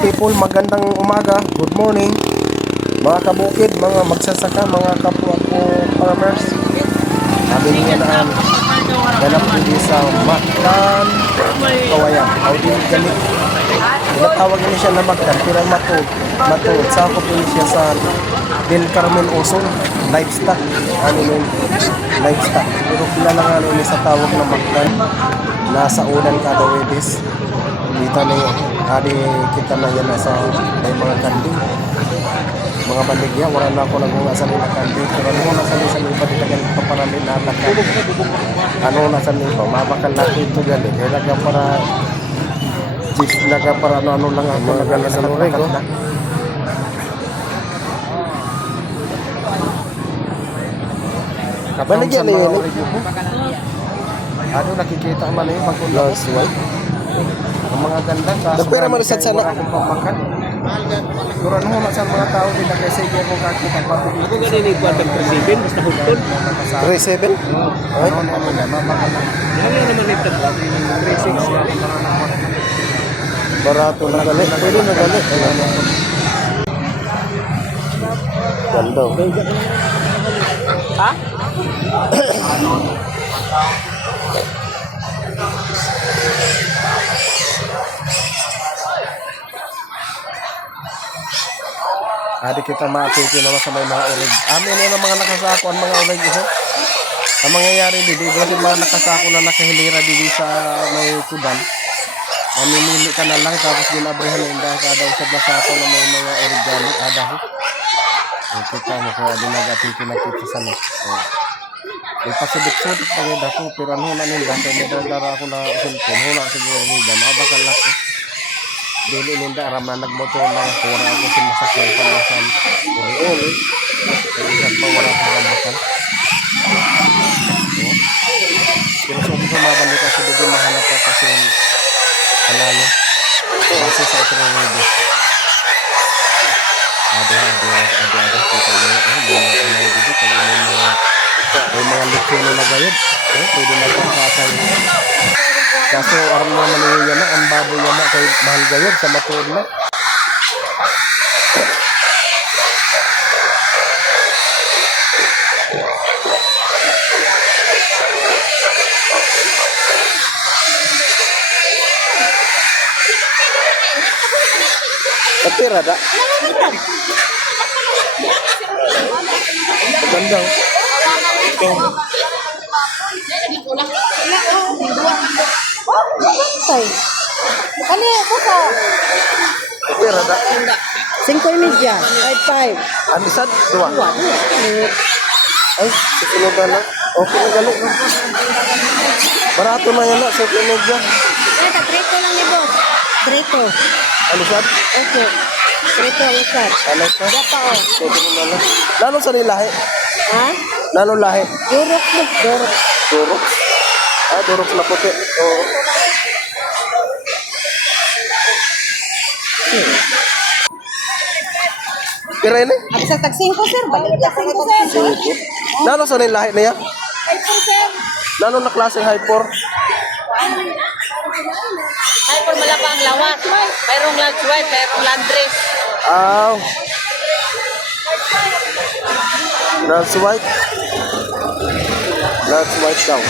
people, magandang umaga, good morning. Mga kabukid, mga magsasaka, mga kapwa ko farmers. Amin nga naan, ganap hindi sa Mactan, Kawayan. O di ganit. Tinatawag niya siya na Mactan, pero matuod. Sakop din siya sa Del Carmen Oson, livestock. Ano yun? Livestock. Pero kilala nga nun sa tawag na Mactan. Nasa ulan kada Webes. Kita na yun. Adi kita na yan sa may mga kanding. Mga baligya, wala na ako nasa nila kanding. Pero ano nasa nila sa nila ditagan paparalin na lakad. Ano nasa nila, mabakal na ito gali. Kaya naga para naga para ano lang ako naga nasa nurego. Baligya na yun. Ano nakikita man na yun pagkula ko. Ang mga ganda kaso pero marisat sana akong pamakan. Pero ano mo sa mga tao nila kasi hindi ako kakita pa dito. Ako ganin ni Kuan President basta hugton. 37? Ay, ano na mamakan. Yan naman ito. 36 barato na gali. Pwede na gali. Ganda. Ha? Adi kita maapiti naman sa may mga orig. Amin na mga nakasako ang mga orig ito. Ang mangyayari dito, kasi mga nakasako na nakahilira dito sa may kudan. Mamimili ka na lang tapos ginabrihan na indahan kada usad na sako na may mga orig gani. Adaho. Kita mo kaya dinag-apiti na kita sa net. Ipasudit-sudit pa rin ako. Pero ano na nila. Kaya may dara ako na sulpon. Huna siguro nila. Mabakal ako. Dili ninda aram na nagmotor lang ako wala ako sinasakyan pa na sa uri-uri kaya pa wala akong ramatan pero so kung mabalik ako dito mahanap ako kasi alayo kasi sa ito ng video ada kita nyo dito kaya may mga likino na gayod pwede na itong katay kaso aram naman niya na ang baboy niya na kay mahal gayod sa matuod na kapira da gandang Tay. Kani ko sa kapira da 5.5, 5.5. ang isad dua ay susunod na lang okay na galo barato na yan na sa pinagya Ito, trito lang ni boss. Trito. ano sad Okay. Trito ang usap. ano pa Dapa o. susunod na lang lalo sa nilahi Ha? lalo lahi Durok mo. Durok. durok durok na puti oo Kira ini? At sa tag 5, sir. Balik na 5, sir. Lalo sa nila lahi niya? Hyper, sir. Lalo na klaseng hyper? Hyper malapang lawas. Mayroong lunch white, mayroong landress. That's white. That's white daw.